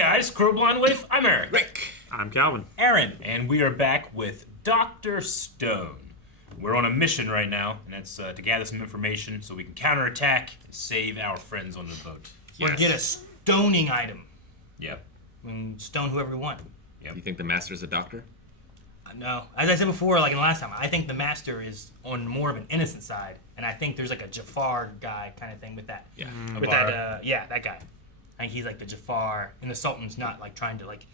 guys, Crowblind Waif, I'm Eric. Rick. I'm Calvin. Aaron. And we are back with Dr. Stone. We're on a mission right now, and that's to gather some information so we can counterattack and save our friends on the boat. Or get a stoning item. Yep. And stone whoever we want. Yep. You think the master's a doctor? No. As I said before, like in the last time, I think the master is on more of an innocent side. And I think there's like a Jafar guy kind of thing with that. Yeah. With that, that guy. I think he's like the Jafar, and the Sultan's not like trying to like,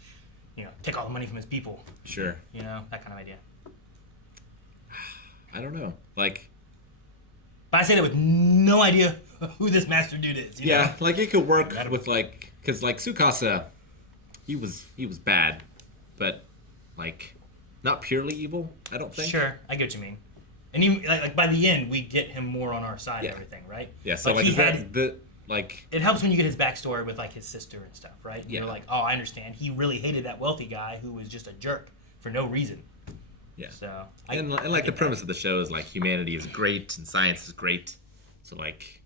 take all the money from his people. Sure. That kind of idea. I don't know. Like, but I say that with no idea who this master dude is. You know? Like it could work with like, because like Tsukasa, he was bad, but like not purely evil. I don't think. Sure, I get what you mean. And even like by the end, we get him more on our side and everything, right? Yeah. So like, it helps when you get his backstory with like his sister and stuff, right? Yeah. You're like, oh, I understand. He really hated that wealthy guy who was just a jerk for no reason. Yeah. So and like the premise of the show is like humanity is great and science is great. So like,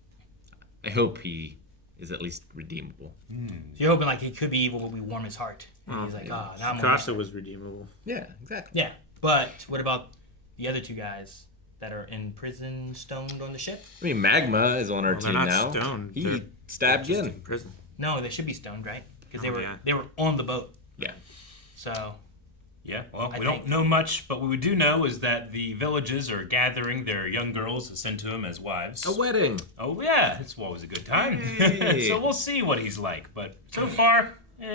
I hope he is at least redeemable. So you're hoping like he could be evil, but we warm his heart. And he's like, now I'm Tsukasa was redeemable. Yeah, exactly. Yeah, but what about the other two guys that are in prison, stoned on the ship? I mean, Magma is on our They're team not now. stoned. He They're stabbed just Jin. in prison. No, they should be stoned, right? Because yeah. they were on the boat. Yeah. So Yeah, well, I we think- don't know much, but what we do know is that the villages are gathering their young girls to send to him as wives. A wedding. Oh, yeah, it's always a good time. Yay. So we'll see what he's like, but so far, All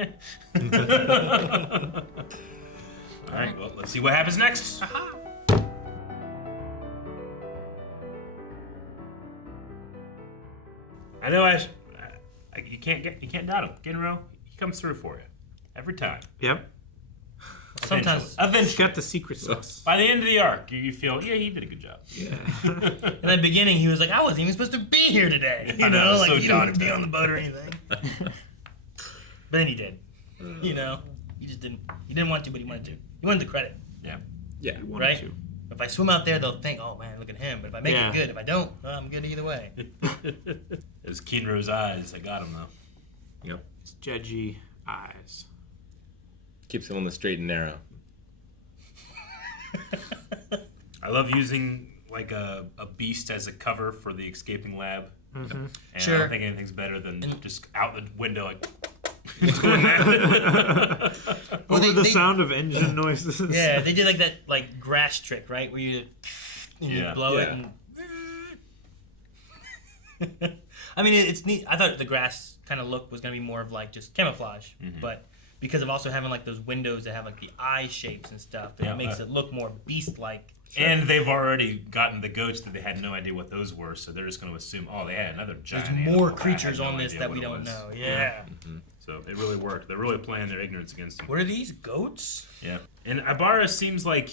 right, well, let's see what happens next. I know you can't doubt him. Ginro, he comes through for you every time. Yep. sometimes, He's Eventually. got the secret sauce. By the end of the arc, you feel, yeah, he did a good job. Yeah. in the beginning, he was like, I wasn't even supposed to be here today. I know, Like so he didn't want to be daunting. on the boat or anything. But then he did. He just didn't. He didn't want to, but he wanted to. He wanted the credit, Yeah. Yeah. He wanted right? to. If I swim out there, they'll think, oh man, look at him. But if I make Yeah. it good, if I don't, well, I'm good either way. Those Kinro's eyes, I got him though. Yep. His judgy eyes. Keeps him on the straight and narrow. I love using like a beast as a cover for the escaping lab. Mm-hmm. And I Sure. don't think anything's better than just out the window like doing that. Well, Over they- the sound of engine noises. Yeah, they did like that like grass trick, right? Where you Yeah. blow it Yeah. and I mean, it's neat. I thought the grass kind of look was going to be more of like just camouflage, but because of also having like those windows that have like the eye shapes and stuff, it Yeah, makes it look more beast-like. And they've already gotten the goats that they had no idea what those were, so they're just going to assume, oh, they had another giant There's animal. more I had creatures no on this idea that what we it don't was. know. Yeah. So it really worked. They're really playing their ignorance against them. What are these goats? Yeah. And Ibara seems like,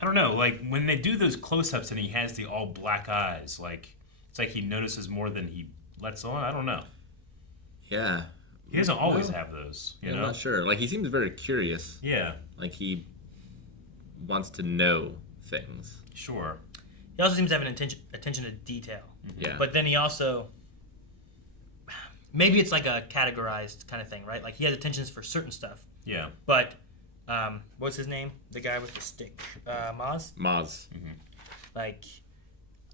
I don't know, like when they do those close-ups and he has the all black eyes, like it's like he notices more than he lets on. I don't know. Yeah. He doesn't always have those, you I'm know? not sure. Like, he seems very curious. Yeah, Like, he wants to know things. sure. He also seems to have an attention to detail. Yeah. But then he also, maybe it's like a categorized kind of thing, right? Like he has attentions for certain stuff. Yeah. But what's his name? The guy with the stick, Maz. Maz. Like,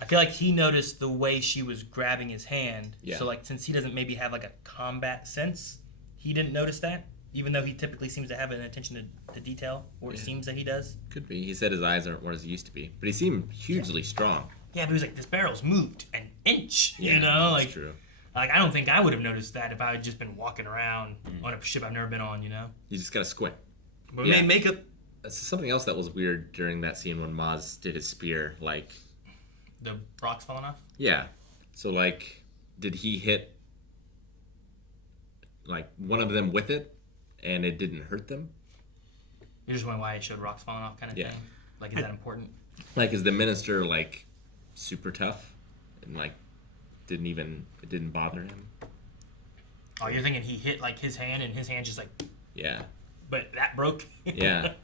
I feel like he noticed the way she was grabbing his hand. Yeah. So like, since he doesn't maybe have like a combat sense, he didn't notice that, even though he typically seems to have an attention to detail, or it seems that he does. Could be. He said his eyes aren't what he used to be. But he seemed hugely strong. Yeah, but he was like, this barrel's moved an inch. Yeah, you know, that's like. true. Like, I don't think I would have noticed that if I had just been walking around on a ship I've never been on, you know? You just gotta squint. But Yeah. they make up That's something else that was weird during that scene when Maz did his spear. Like, the rocks falling off. yeah. So, like, did he hit, like, one of them with it and it didn't hurt them? You're just wondering why it showed rocks falling off kind of Yeah. thing? Like, is that important? Like, is the minister, like, super tough? And, like, it didn't bother him? Oh, you're thinking he hit, like, his hand, and his hand just, like, Yeah. but that broke? Yeah.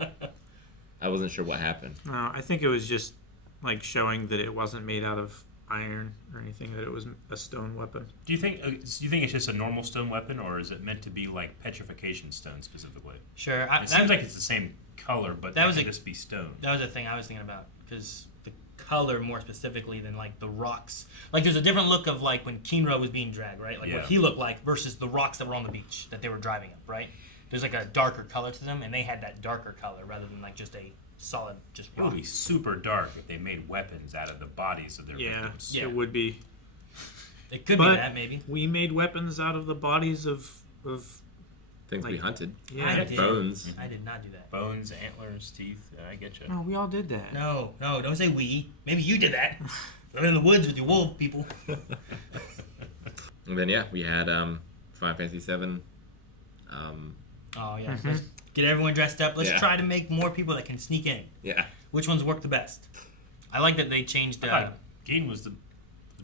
I wasn't sure what happened. No, I think it was just like showing that it wasn't made out of iron or anything. That it was a stone weapon. Do you think it's just a normal stone weapon, or is it meant to be like petrification stone specifically? Sure. It seems like it's the same color, but that could just be stone. That was the thing I was thinking about, because the color more specifically than like the rocks. Like there's a different look of like when Ginro was being dragged, right? Like what he looked like versus the rocks that were on the beach that they were driving up, right? There's like a darker color to them, and they had that darker color rather than like just a solid just It rock. would be super dark if they made weapons out of the bodies of their victims. Yeah. It would be. It could But be that maybe. we made weapons out of the bodies of Things we like- hunted. yeah. I Like did. bones. I did not do that. Bones, antlers, teeth. I get you. No, we all did that. No, don't say we. Maybe you did that. Living in the woods with your wolf people. And then we had Final Fantasy 7. Oh yeah. Let's get everyone dressed up. Let's Yeah. try to make more people that can sneak in. Yeah. Which ones work the best? I like that they changed. I thought Geen was the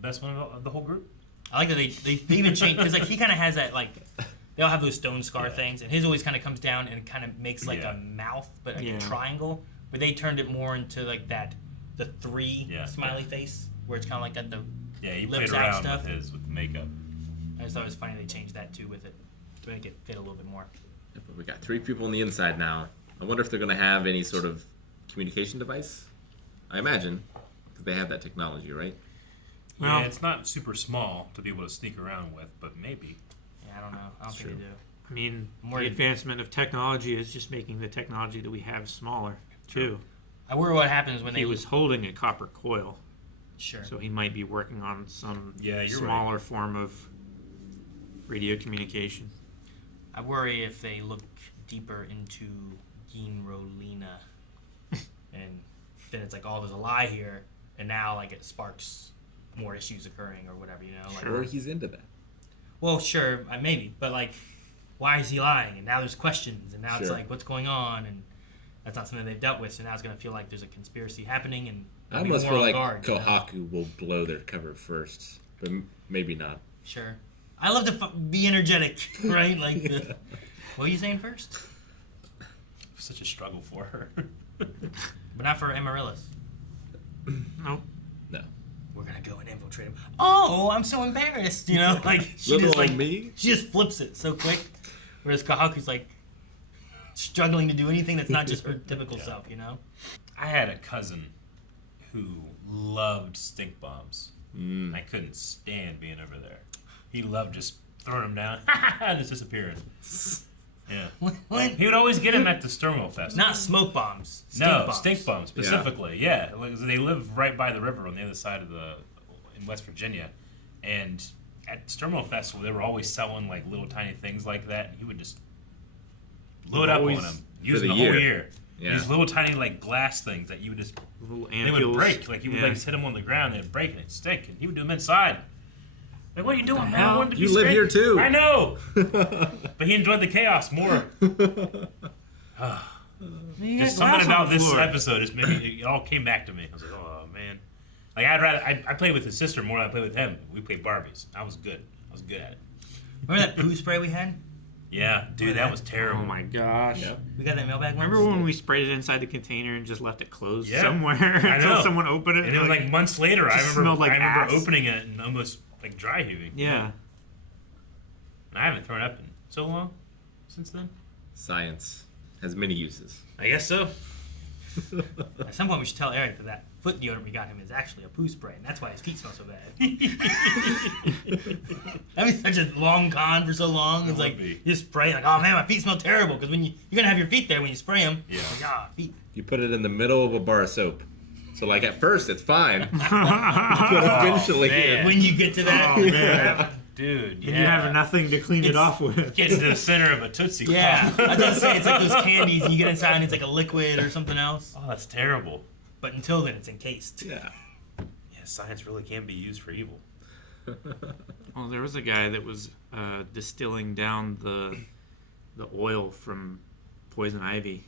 best one of the whole group. I like that they even changed, because like he kind of has that like they all have those stone scar things, and his always kind of comes down and kind of makes like a mouth, but like a triangle. But they turned it more into like the three smiley face, where it's kind of like got the he lips played out around stuff. with the makeup. I just thought it was funny they changed that too with it to make it fit a little bit more. Yeah, but we got 3 people on the inside now. I wonder if they're going to have any sort of communication device. I imagine, because they have that technology, right? Well, Yeah, it's not super small to be able to sneak around with, but maybe. Yeah, I don't know. I don't think they do. I mean, More the than- advancement of technology is just making the technology that we have smaller, too. I worry what happens when He they was holding a copper coil, sure. so he might be working on some Yeah, you're smaller form of radio communication. I worry if they look deeper into Ginrolina, and then it's like, oh, there's a lie here, and now like it sparks more issues occurring or whatever, you know? Like, Or he's into that. well, sure, maybe, but like, why is he lying? And now there's questions, and now it's Sure. like, what's going on? And that's not something they've dealt with, so now it's gonna feel like there's a conspiracy happening, and I they'll be almost more feel on like guard, you know? Kohaku will blow their cover first, but maybe not. Sure. I love to be energetic, right? Like, what are you saying first? Such a struggle for her. But not for Amaryllis. Nope. No. We're gonna go and infiltrate him. Oh, I'm so embarrassed, you know? Like she Little just like old me. she just flips it so quick. Whereas Kahaku's like struggling to do anything that's not just her typical self, you know? I had a cousin who loved stink bombs. I couldn't stand being over there. He loved just throwing them down and just disappearing. Yeah. What? He would always get them at the Sturmo Festival. Not smoke bombs. Stink bombs specifically. Yeah, like, they live right by the river on the other side of in West Virginia, and at Sturmo Festival they were always selling like little tiny things like that. And he would just load up on Always them, use the them the whole year. year. Yeah. These little tiny like glass things that you would just Little they would ampules. break. Like you would like hit them on the ground, they'd break and it'd stink, and he would do them inside. Like, what are you doing, man? I hell? wanted to be You live straight. here, too. I know, but he enjoyed the chaos more. Just something about this episode just made me, it all came back to me. I was like, oh man. Like I played with his sister more than I played with him. We played Barbies. I was good at it. Remember that poo spray we had? Yeah, dude, that was Oh terrible. my gosh. Yep. We got that mailbag once? Remember when we sprayed it inside the container and just left it closed Yeah. somewhere I until know. someone opened it? And then like months later, I just remember smelled like ass. opening it and almost like dry heaving. yeah. And I haven't thrown up in so long since then. Science has many uses. I guess so. At some point we should tell Eric that foot deodorant we got him is actually a poo spray, and that's why his feet smell so bad. That was such a long con for so long. It's It like would be. you spray, like, oh man, my feet smell terrible, because when you're gonna have your feet there when you spray them. Yeah. Like, ah, feet. You put it in the middle of a bar of soap. So like at first it's fine, but eventually man. When you get to that, Oh, man. Dude, And you have nothing to clean it off with. Gets to the center of a Tootsie yeah. Pop. I was gonna say it's like those candies, and you get inside and it's like a liquid or something else. Oh, that's terrible. But until then, it's encased. Yeah. Yeah, science really can be used for evil. Well, there was a guy that was distilling down the oil from poison ivy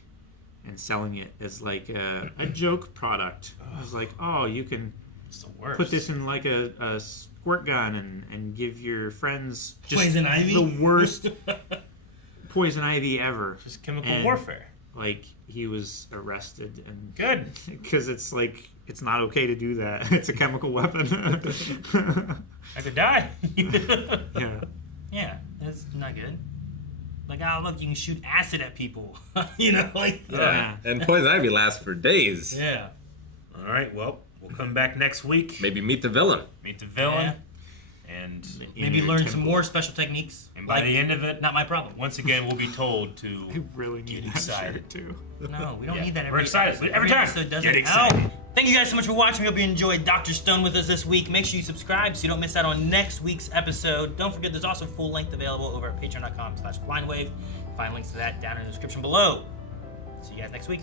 and selling it as like a joke product. It was like, oh, you can It's the worst. put this in like a squirt gun and give your friends just Poison ivy? the worst poison ivy ever. Just chemical And- warfare. like he was arrested and Good. because it's like it's not okay to do that. It's a chemical weapon. I could die. Yeah. Yeah, that's not good. Like, oh, look, you can shoot acid at people. You know, like... Yeah. And poison ivy lasts for days. Yeah. All right, well, we'll come back next week. Maybe meet the villain. Meet the villain. Yeah. And Maybe learn some more special techniques. And by the end of it, not my problem. once again, we'll be told to I really need get that excited. shirt too. No, we don't Yeah, need that we're every excited. episode. Every time. Episode does Get it. excited. Oh, thank you guys so much for watching. We hope you enjoyed Dr. Stone with us this week. Make sure you subscribe so you don't miss out on next week's episode. Don't forget, there's also full length available over at patreon.com/blindwave. Find links to that down in the description below. See you guys next week.